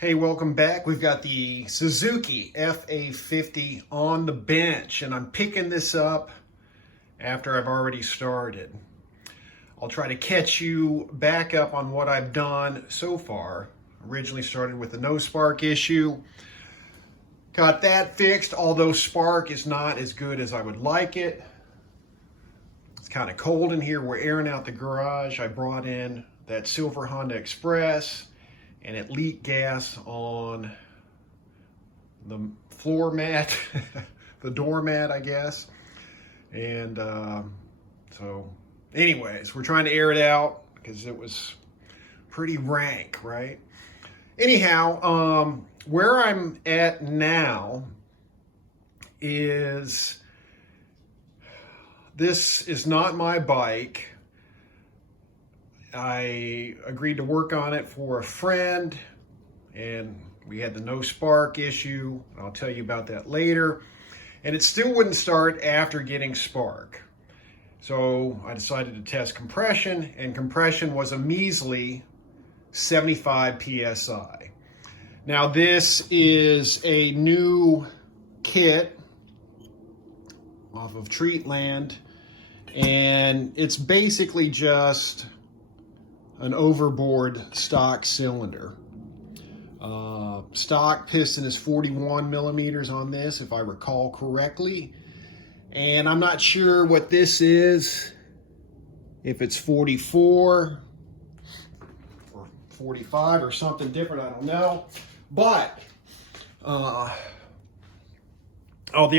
Hey, welcome back. We've got the Suzuki FA50 on the bench, and I'm picking this up after I've already started. I'll try to catch you back up on what I've done so far. Originally started with the no spark issue. Got that fixed, although spark is not as good as I would like it. It's kind of cold in here. We're airing out the garage. I brought in that silver Honda Express, and it leaked gas on the floor mat, the doormat, I guess. And so anyways, we're trying to air it out because it was pretty rank, right? Anyhow, where I'm at now is, this is not my bike. I agreed to work on it for a friend, and we had the no spark issue. I'll tell you about that later. And it still wouldn't start after getting spark. So I decided to test compression, and compression was a measly 75 PSI. Now this is a new kit off of Treatland, and it's basically just an overboard stock cylinder. Stock piston is 41 millimeters on this, if I recall correctly. And I'm not sure what this is, if it's 44 or 45 or something different, I don't know. But, the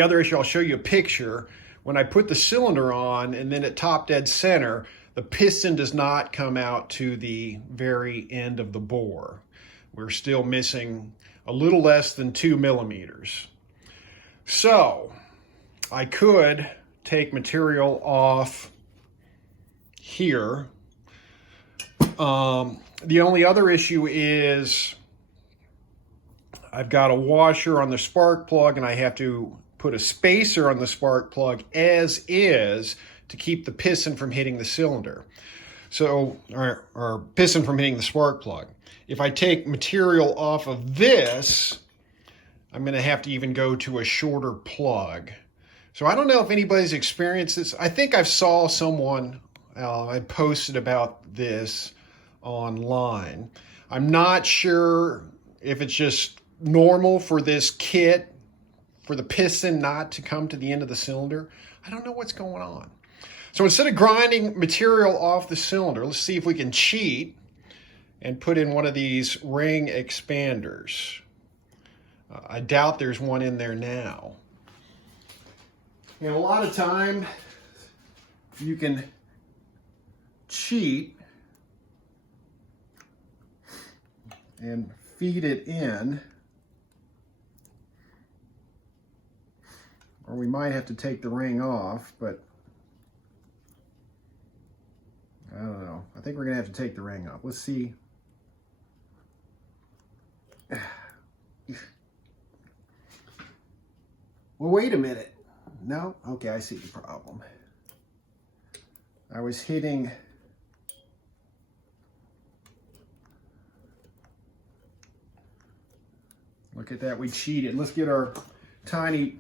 other issue, I'll show you a picture. When I put the cylinder on and then at top dead center, the piston does not come out to the very end of the bore. We're still missing a little less than 2 millimeters. So I could take material off here. The only other issue is I've got a washer on the spark plug, and I have to put a spacer on the spark plug as is to keep the piston from hitting the cylinder. So, or piston from hitting the spark plug. If I take material off of this, I'm going to have to even go to a shorter plug. So I don't know if anybody's experienced this. I think I saw someone, I posted about this online. I'm not sure if it's just normal for this kit, for the piston not to come to the end of the cylinder. I don't know what's going on. So instead of grinding material off the cylinder, let's see if we can cheat and put in one of these ring expanders. I doubt there's one in there now. And a lot of time you can cheat and feed it in, or we might have to take the ring off, but I don't know. I think we're gonna have to take the ring off. Let's see. Well, wait a minute. No? Okay, I see the problem. I was hitting look at that, we cheated. Let's get our tiny,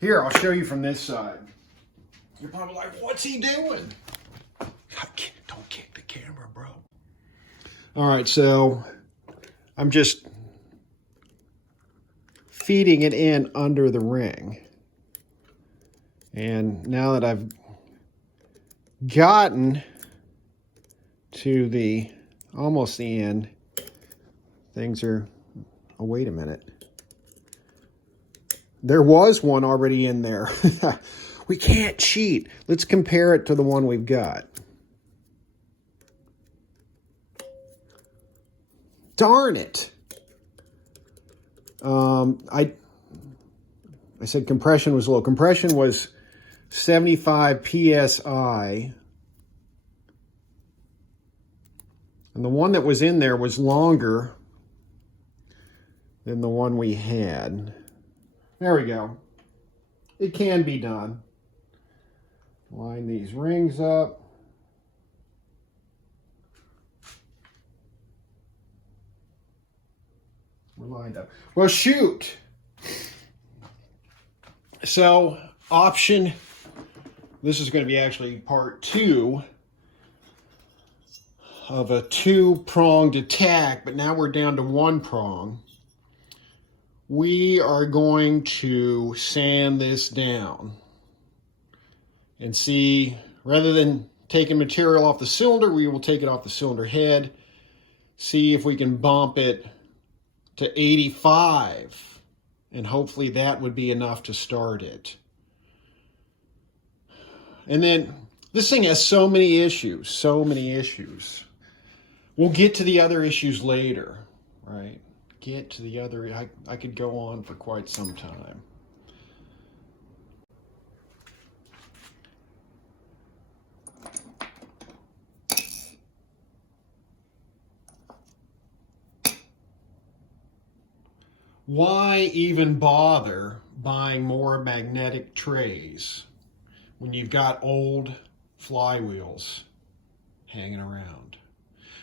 here, I'll show you from this side. You're probably like, what's he doing? Don't kick the camera, bro. All right, so I'm just feeding it in under the ring. And now that I've gotten to the almost the end, things are, oh, wait a minute. There was one already in there. We can't cheat. Let's compare it to the one we've got. Darn it. I said compression was low. Compression was 75 PSI. And the one that was in there was longer than the one we had. There we go. It can be done. Line these rings up. We're lined up. Well, shoot. So, option, this is going to be actually part 2 of a 2-pronged attack, but now we're down to 1 prong. We are going to sand this down and see, rather than taking material off the cylinder, we will take it off the cylinder head, see if we can bump it to 85, and hopefully that would be enough to start it. And then this thing has so many issues, so many issues. We'll get to the other issues later, right? Get to the other, I could go on for quite some time. Why even bother buying more magnetic trays when you've got old flywheels hanging around?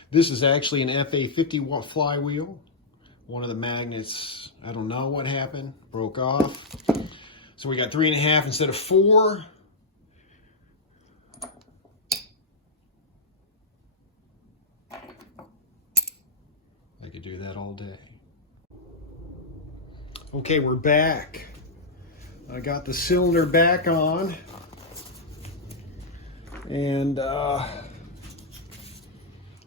This is actually an FA50 flywheel. One of the magnets, I don't know what happened, broke off. So we got 3.5 instead of 4. I could do that all day. Okay, we're back. I got the cylinder back on, and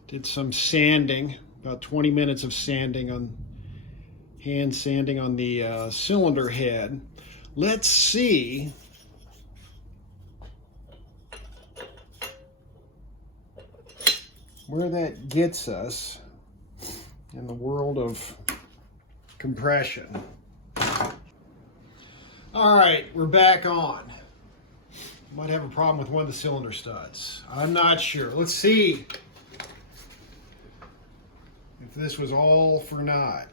did some sanding, about 20 minutes of sanding on, hand sanding on the cylinder head. Let's see where that gets us in the world of compression. All right, we're back on. Might have a problem with one of the cylinder studs. I'm not sure. Let's see if this was all for naught.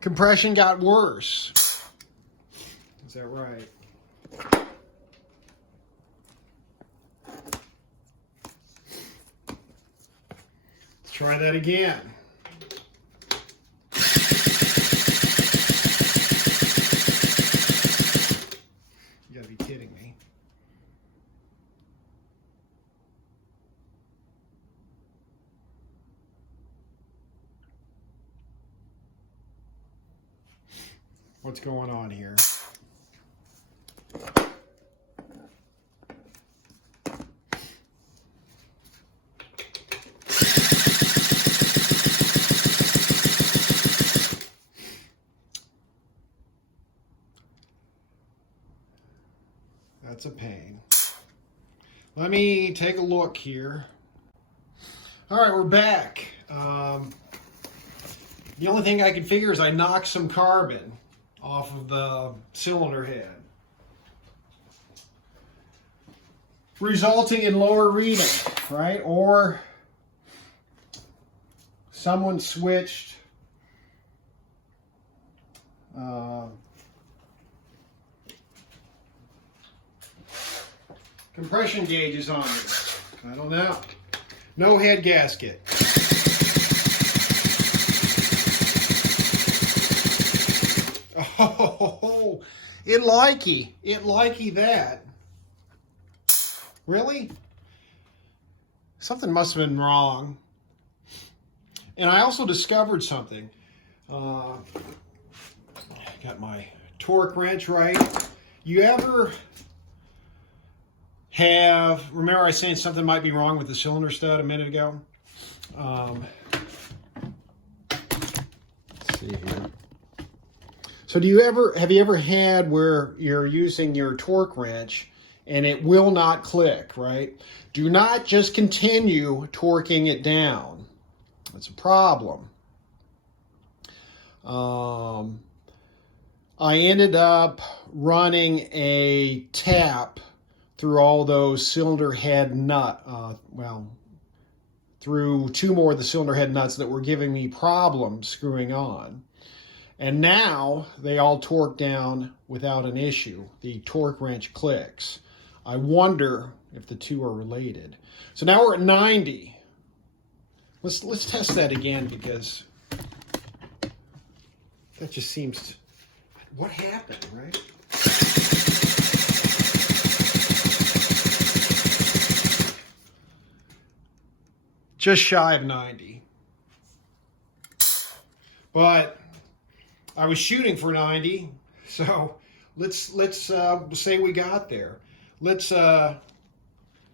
Compression got worse. Is that right? Try that again. You gotta be kidding me. What's going on here? That's a pain. Let me take a look here. All right, we're back. The only thing I can figure is I knocked some carbon off of the cylinder head, resulting in lower reading, right? Or someone switched compression gauges on me. I don't know. No head gasket. Oh, it likey that. Really? Something must have been wrong. And I also discovered something. Got my torque wrench right. You ever have, remember I was saying something might be wrong with the cylinder stud a minute ago? Let's see here. So have you ever had where you're using your torque wrench and it will not click, right? Do not just continue torquing it down. That's a problem. I ended up running a tap through all those cylinder head through 2 more of the cylinder head nuts that were giving me problems screwing on. And now they all torque down without an issue. The torque wrench clicks. I wonder if the two are related. So now we're at 90. Let's test that again, because that just seems to, what happened, right? Just shy of 90. But I was shooting for 90, so let's say we got there. I'm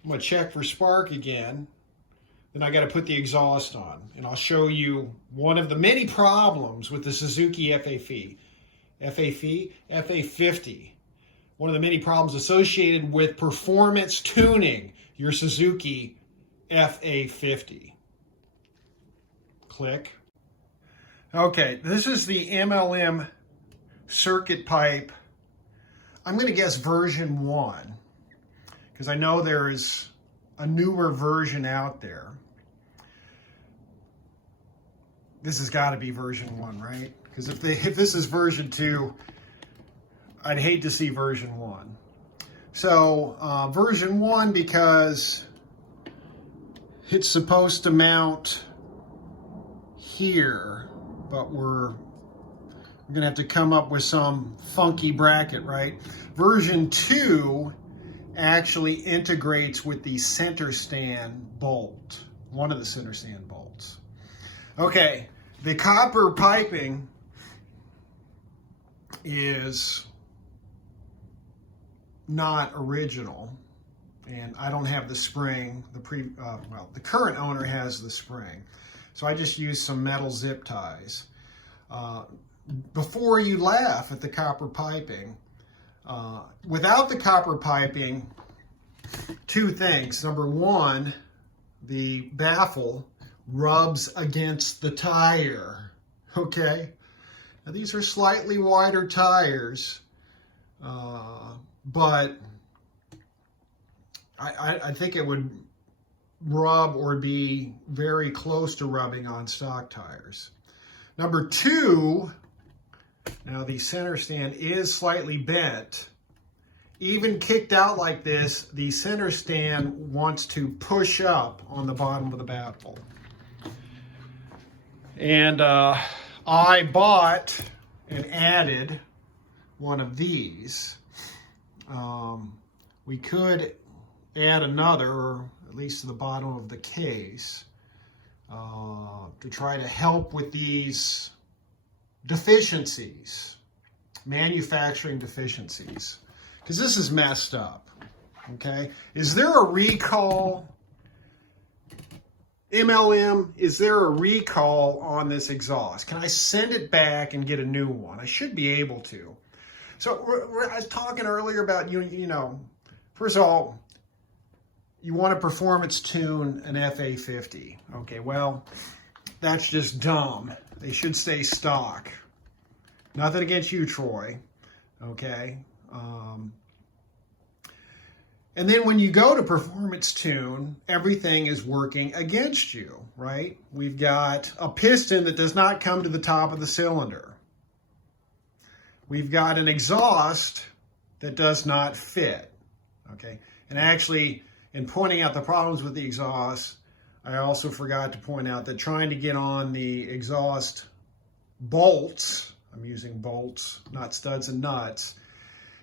gonna check for spark again. Then I got to put the exhaust on, and I'll show you one of the many problems with the Suzuki FA50. One of the many problems associated with performance tuning your Suzuki FA50. Click. Okay, this is the MLM circuit pipe. I'm going to guess version 1, because I know there is a newer version out there. This has got to be version 1, right? Because if this is version 2, I'd hate to see version 1. So version 1, because it's supposed to mount here, but we're going to have to come up with some funky bracket, right? Version 2 actually integrates with the center stand bolt, one of the center stand bolts. Okay, the copper piping is not original, and I don't have the spring. The current owner has the spring, so I just used some metal zip ties. Before you laugh at the copper piping, without the copper piping, two things. Number one, the baffle rubs against the tire, okay? Now, these are slightly wider tires, but I think it would rub or be very close to rubbing on stock tires. Number two, now the center stand is slightly bent. Even kicked out like this, the center stand wants to push up on the bottom of the baffle. And I bought and added one of these. We could add another, or at least to the bottom of the case, to try to help with these deficiencies, manufacturing deficiencies, because this is messed up, okay? Is there a recall? MLM, is there a recall on this exhaust? Can I send it back and get a new one? I should be able to. So I was talking earlier about, you know, first of all, you want to performance tune an FA50. Okay, well, that's just dumb. They should stay stock. Nothing against you, Troy. Okay? And then when you go to performance tune, everything is working against you, right? We've got a piston that does not come to the top of the cylinder. We've got an exhaust that does not fit, okay? And actually, in pointing out the problems with the exhaust, I also forgot to point out that trying to get on the exhaust bolts, I'm using bolts, not studs and nuts,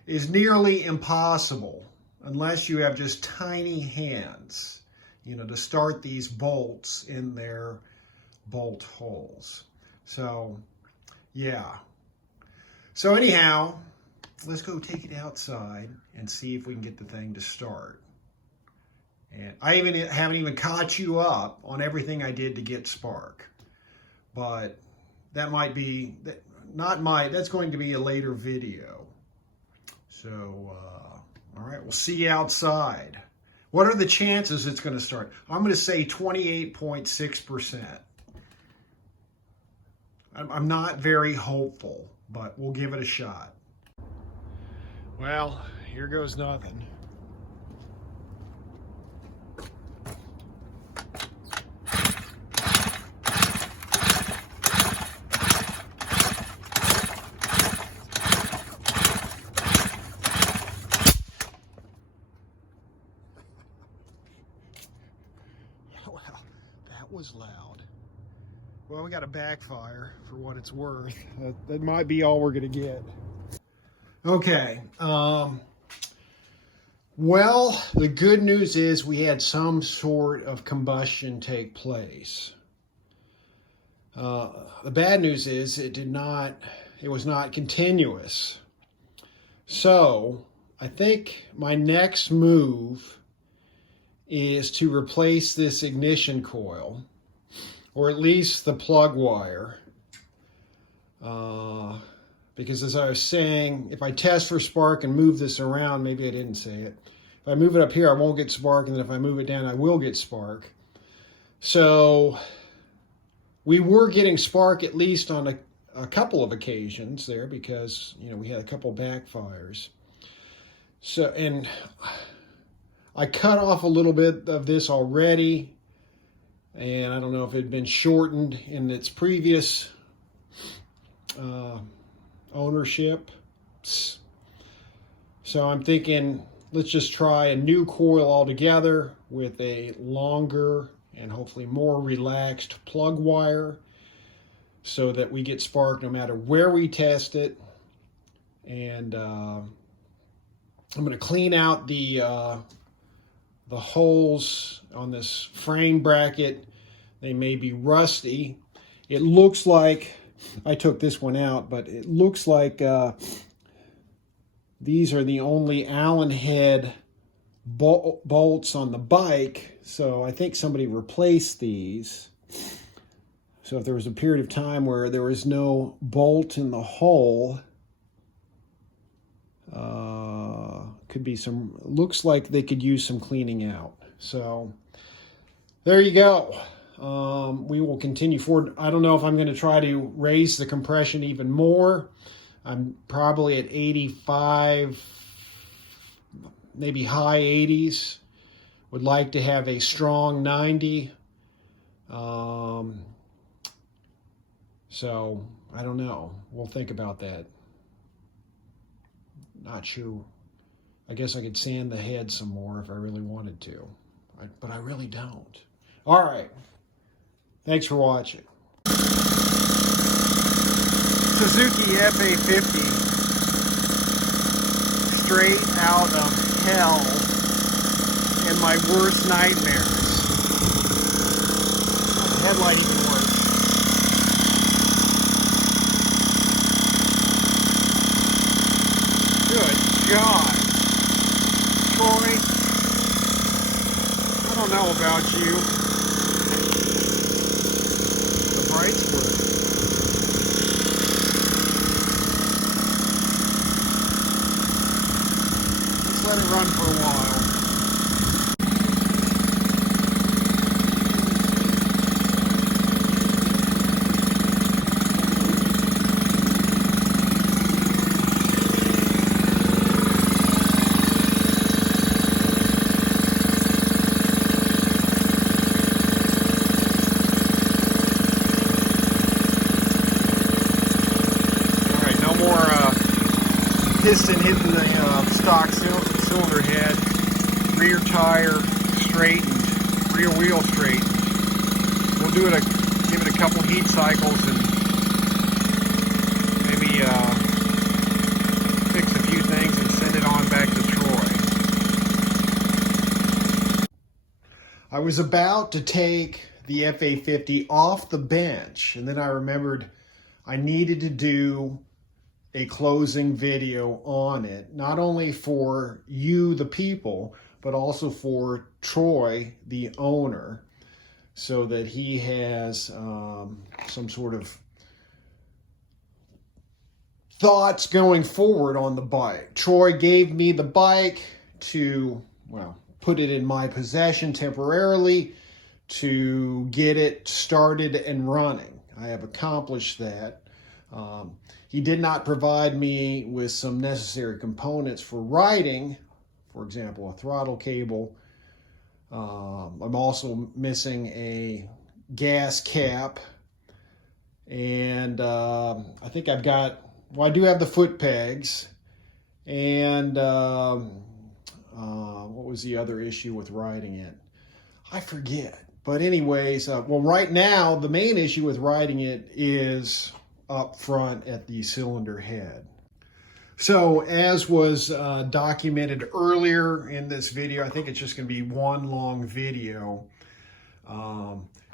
is nearly impossible unless you have just tiny hands, you know, to start these bolts in their bolt holes. So, yeah. So anyhow, let's go take it outside and see if we can get the thing to start. And I haven't even caught you up on everything I did to get spark. But that might be, that's going to be a later video. So, all right, we'll see you outside. What are the chances it's going to start? I'm going to say 28.6%. I'm not very hopeful, but we'll give it a shot. Well, here goes nothing. was loud. Well, we got a backfire for what it's worth. That might be all we're going to get. Okay. Well, the good news is we had some sort of combustion take place. The bad news is it was not continuous. So I think my next move is to replace this ignition coil, or at least the plug wire. Because as I was saying, if I test for spark and move this around, maybe I didn't say it. If I move it up here, I won't get spark, and then if I move it down, I will get spark. So we were getting spark at least on a couple of occasions there, because we had a couple backfires. So, and I cut off a little bit of this already, and I don't know if it had been shortened in its previous ownership. So I'm thinking, let's just try a new coil altogether with a longer and hopefully more relaxed plug wire, so that we get spark no matter where we test it. And I'm going to clean out the holes on this frame bracket. They may be rusty. It looks like I took this one out, but it looks like these are the only Allen head bolts on the bike. So I think somebody replaced these. So if there was a period of time where there was no bolt in the hole, could be some, looks like they could use some cleaning out. So there you go. We will continue forward. I don't know if I'm going to try to raise the compression even more. I'm probably at 85, maybe high 80s. Would like to have a strong 90. So I don't know. We'll think about that. Not sure. I guess I could sand the head some more if I really wanted to, but I really don't. All right. Thanks for watching. Suzuki FA50, straight out of hell and my worst nightmares. The headlight even works. Good God. Troy, I don't know about you. The brights work. Let's let it run for a while. Piston hitting the stock cylinder head, rear tire straightened, rear wheel straightened. We'll give it a couple heat cycles and maybe fix a few things and send it on back to Troy. I was about to take the FA50 off the bench, and then I remembered I needed to do a closing video on it, not only for you, the people, but also for Troy, the owner, so that he has some sort of thoughts going forward on the bike. Troy gave me the bike to, well, put it in my possession temporarily to get it started and running. I have accomplished that. He did not provide me with some necessary components for riding, for example, a throttle cable. I'm also missing a gas cap, and I think I've got, well, I do have the foot pegs, and what was the other issue with riding it? I forget. But anyways, well, right now, the main issue with riding it is up front at the cylinder head. So as was documented earlier in this video, I think it's just going to be one long video.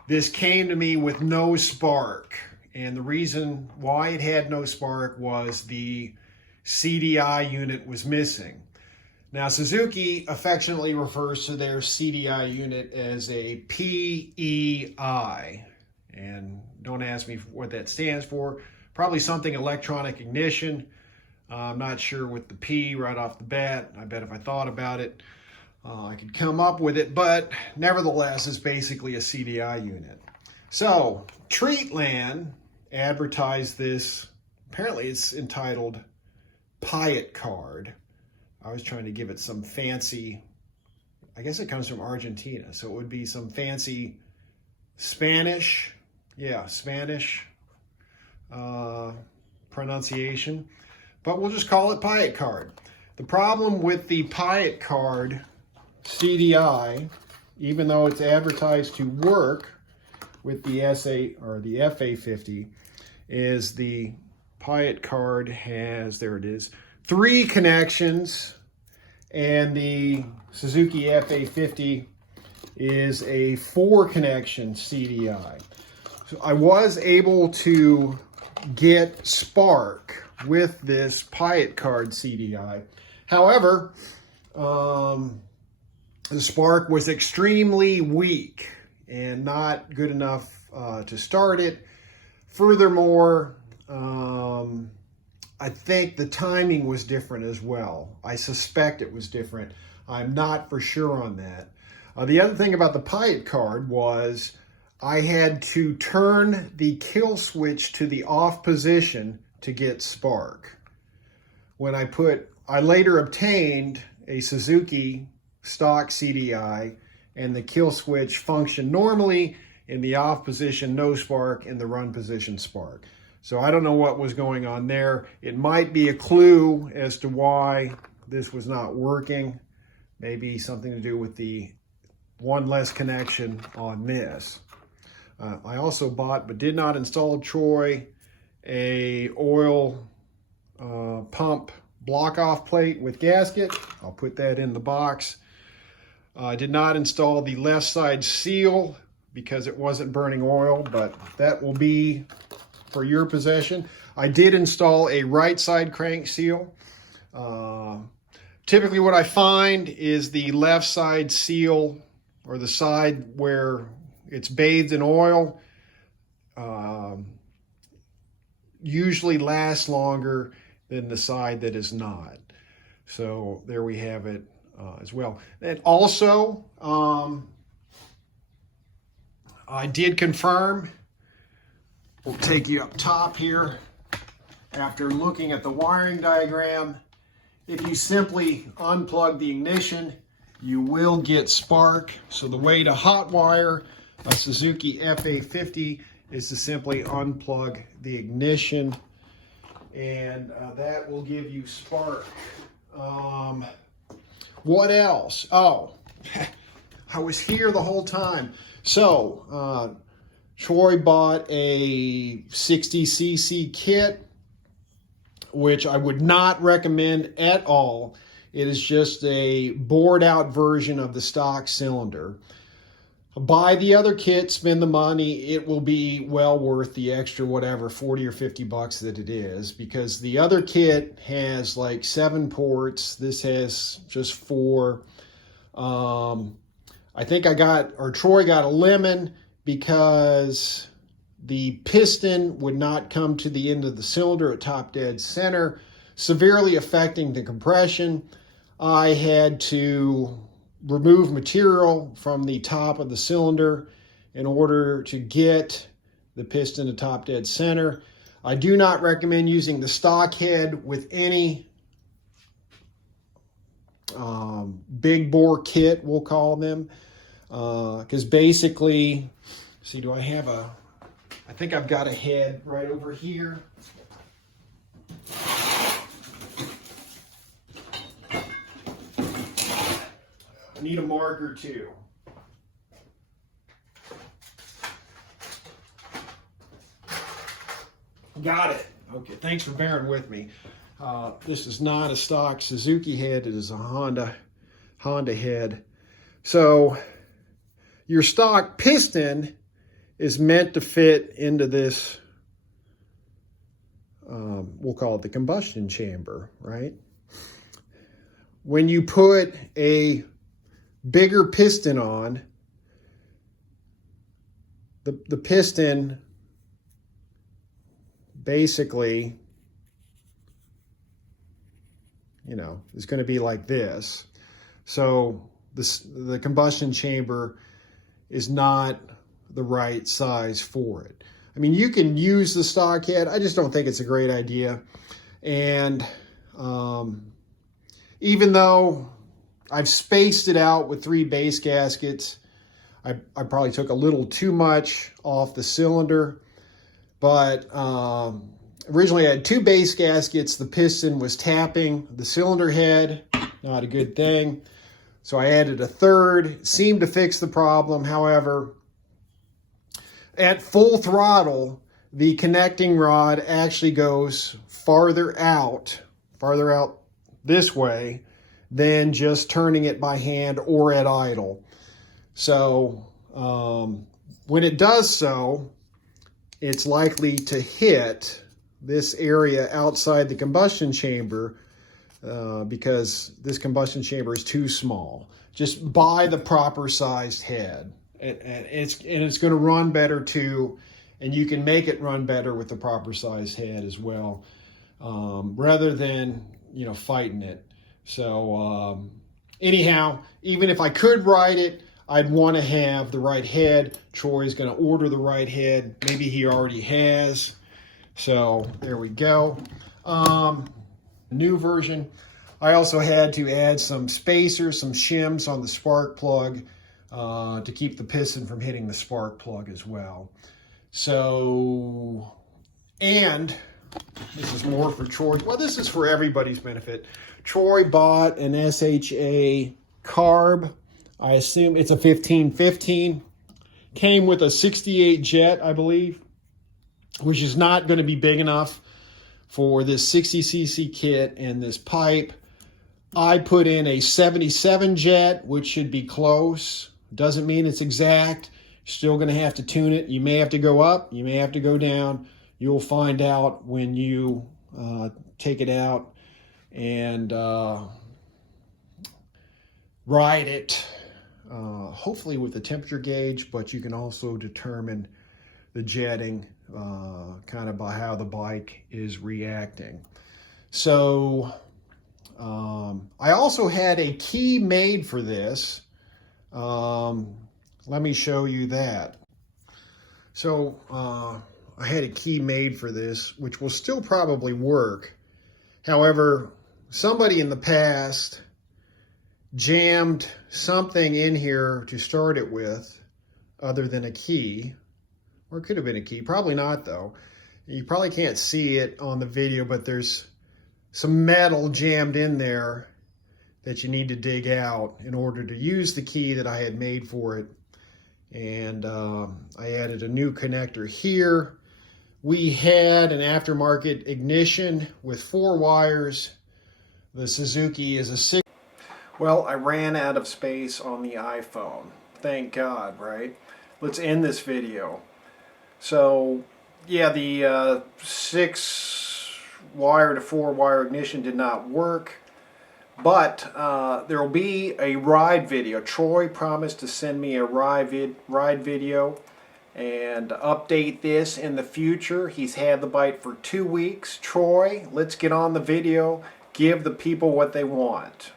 This came to me with no spark. And the reason why it had no spark was the CDI unit was missing. Now, Suzuki affectionately refers to their CDI unit as a PEI. And don't ask me what that stands for. Probably something electronic ignition. I'm not sure with the P right off the bat. I bet if I thought about it, I could come up with it. But nevertheless, it's basically a CDI unit. So, Treatland advertised this. Apparently, it's entitled Piet Card. I was trying to give it some fancy, I guess it comes from Argentina, so it would be some fancy Spanish, Spanish pronunciation, but we'll just call it Piet Card. The problem with the Piet Card CDI, even though it's advertised to work with the SA or the FA50, is the Piet Card has, there it is, 3 connections, and the Suzuki FA50 is a 4 connection CDI. So I was able to get spark with this Piet Card CDI. However, the spark was extremely weak and not good enough to start it. Furthermore, I think the timing was different as well. I suspect it was different. I'm not for sure on that. The other thing about the Piet Card was I had to turn the kill switch to the off position to get spark. When I later obtained a Suzuki stock CDI, and the kill switch functioned normally. In the off position, no spark. In the run position, spark. So I don't know what was going on there. It might be a clue as to why this was not working. Maybe something to do with the one less connection on this. I also bought, but did not install, Troy, a oil pump block-off plate with gasket. I'll put that in the box. I did not install the left side seal because it wasn't burning oil, but that will be for your possession. I did install a right side crank seal. Typically what I find is the left side seal, or the side where it's bathed in oil, usually lasts longer than the side that is not. So there we have it as well. And also, I did confirm, we'll take you up top here, after looking at the wiring diagram, if you simply unplug the ignition, you will get spark. So the way to hot wire a Suzuki FA50 is to simply unplug the ignition, and that will give you spark. What else? Oh, I was here the whole time. So Troy bought a 60cc kit, which I would not recommend at all. It is just a bored out version of the stock cylinder. Buy the other kit, spend the money. It will be well worth the extra, whatever, 40 or 50 bucks that it is, because the other kit has like 7 ports. This has just 4. I think Troy got a lemon because the piston would not come to the end of the cylinder at top dead center, severely affecting the compression. I had to remove material from the top of the cylinder in order to get the piston to top dead center. I do not recommend using the stock head with any big bore kit, we'll call them, because basically, see, I think I've got a head right over here. I need a marker too. Got it. Okay, thanks for bearing with me. This is not a stock Suzuki head. It is a Honda head. So your stock piston is meant to fit into this, we'll call it the combustion chamber, right? When you put a bigger piston on, the piston basically, you know, is going to be like this. So the combustion chamber is not the right size for it. I mean, you can use the stock head. I just don't think it's a great idea. And even though I've spaced it out with 3 base gaskets, I probably took a little too much off the cylinder. But originally I had 2 base gaskets. The piston was tapping the cylinder head. Not a good thing. So I added a 3rd. It seemed to fix the problem. However, at full throttle, the connecting rod actually goes farther out this way than just turning it by hand or at idle. So when it does so, it's likely to hit this area outside the combustion chamber because this combustion chamber is too small. Just buy the proper sized head, and it's going to run better too, and you can make it run better with the proper sized head as well, rather than, you know, fighting it. So anyhow, even if I could ride it, I'd want to have the right head. Troy's going to order the right head. Maybe he already has. So there we go. New version. I also had to add some spacers, some shims on the spark plug to keep the piston from hitting the spark plug as well. So, and this is more for Troy. Well, this is for everybody's benefit. Troy bought an SHA carb. I assume it's a 1515. Came with a 68 jet, I believe, which is not going to be big enough for this 60cc kit and this pipe. I put in a 77 jet, which should be close. Doesn't mean it's exact. Still going to have to tune it. You may have to go up. You may have to go down. You'll find out when you take it out and ride it. Hopefully with the temperature gauge, but you can also determine the jetting kind of by how the bike is reacting. So I also had a key made for this. Let me show you that. So I had a key made for this, which will still probably work. However, somebody in the past jammed something in here to start it with other than a key, or it could have been a key, probably not though. You probably can't see it on the video, but there's some metal jammed in there that you need to dig out in order to use the key that I had made for it. And I added a new connector here. We had an aftermarket ignition with 4 wires. The Suzuki is a 6. Well, I ran out of space on the iPhone. Thank God, right? Let's end this video. So, yeah, the 6 wire to 4 wire ignition did not work. But there will be a ride video. Troy promised to send me a ride video and update this in the future. He's had the bike for 2 weeks. Troy, let's get on the video. Give the people what they want.